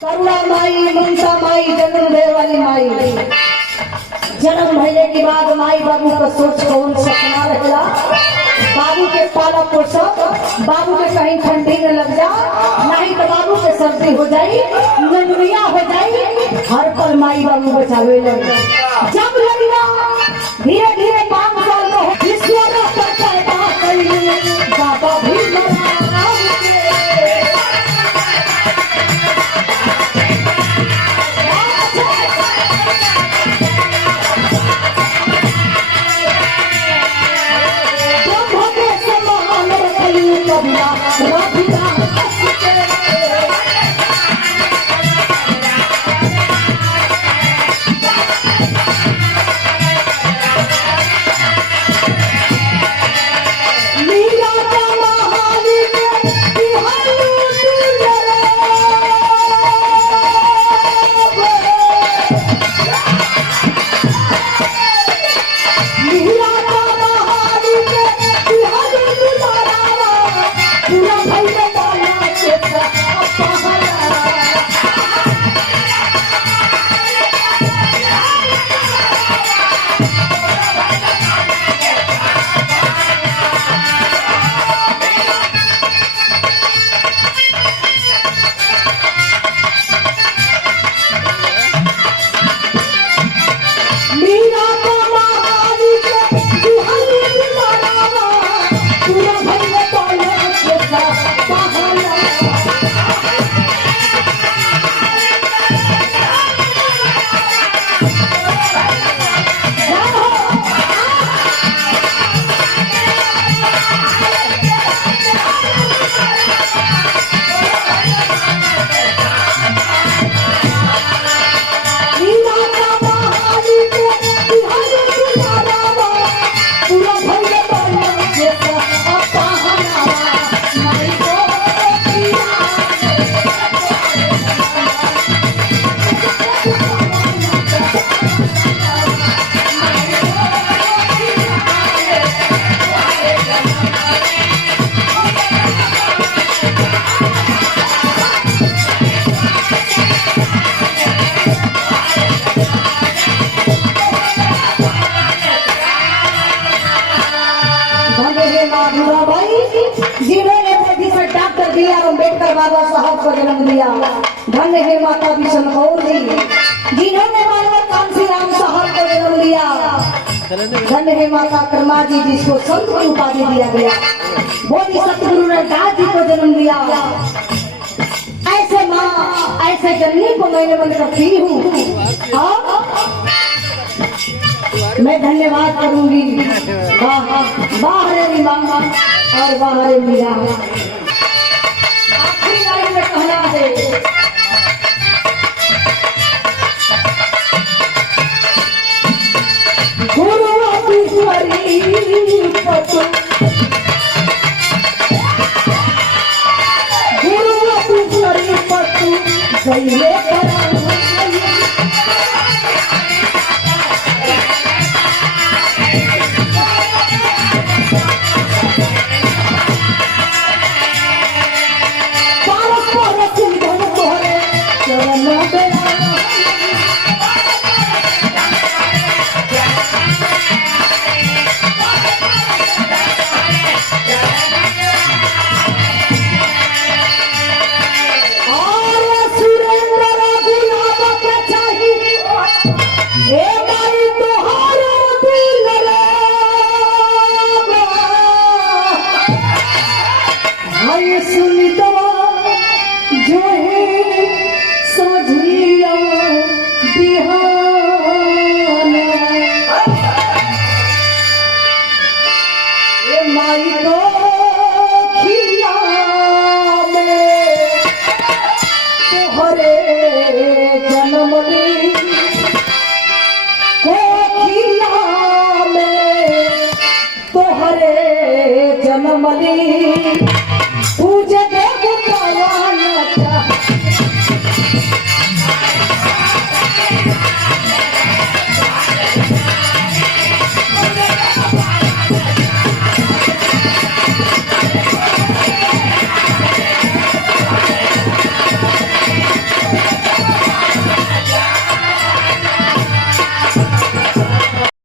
करुणा माई, ममता माई, जन्म दे वाली माई। जन्म भइले के बाद माई बाबू का सोच कौन सपना रहेला। बाबू के पाला पोषक, बाबू के कहीं ठंडी न लग जा, नहीं तो बाबू के सर्दी हो जाई, ननुरिया हो जाई। हर पल माई बाबू बचावे लगे। जब लड़का धीरे धीरे 5 साल का हो, ईश्वर पर पैदा करी, बाबा भी डॉक्टर बाबा साहब को जन्म दिया। धन्य है माता बिशनौर जी जिन्होंने मानव कांसीराम साहब को जन्म दिया। धन्य है माता कर्मा जी जिसको संत की उपाधि दिया गया। बोधि सतगुरु रविदास जी को जन्म दिया। ऐसे माँ ऐसे जननी को मैंने मन रखी हूँ। मैं धन्यवाद करूंगी। बाहर मामा और बाहर मीरा। आखिरी लाइन में कहना है गुरु पतु पतु गईले हरे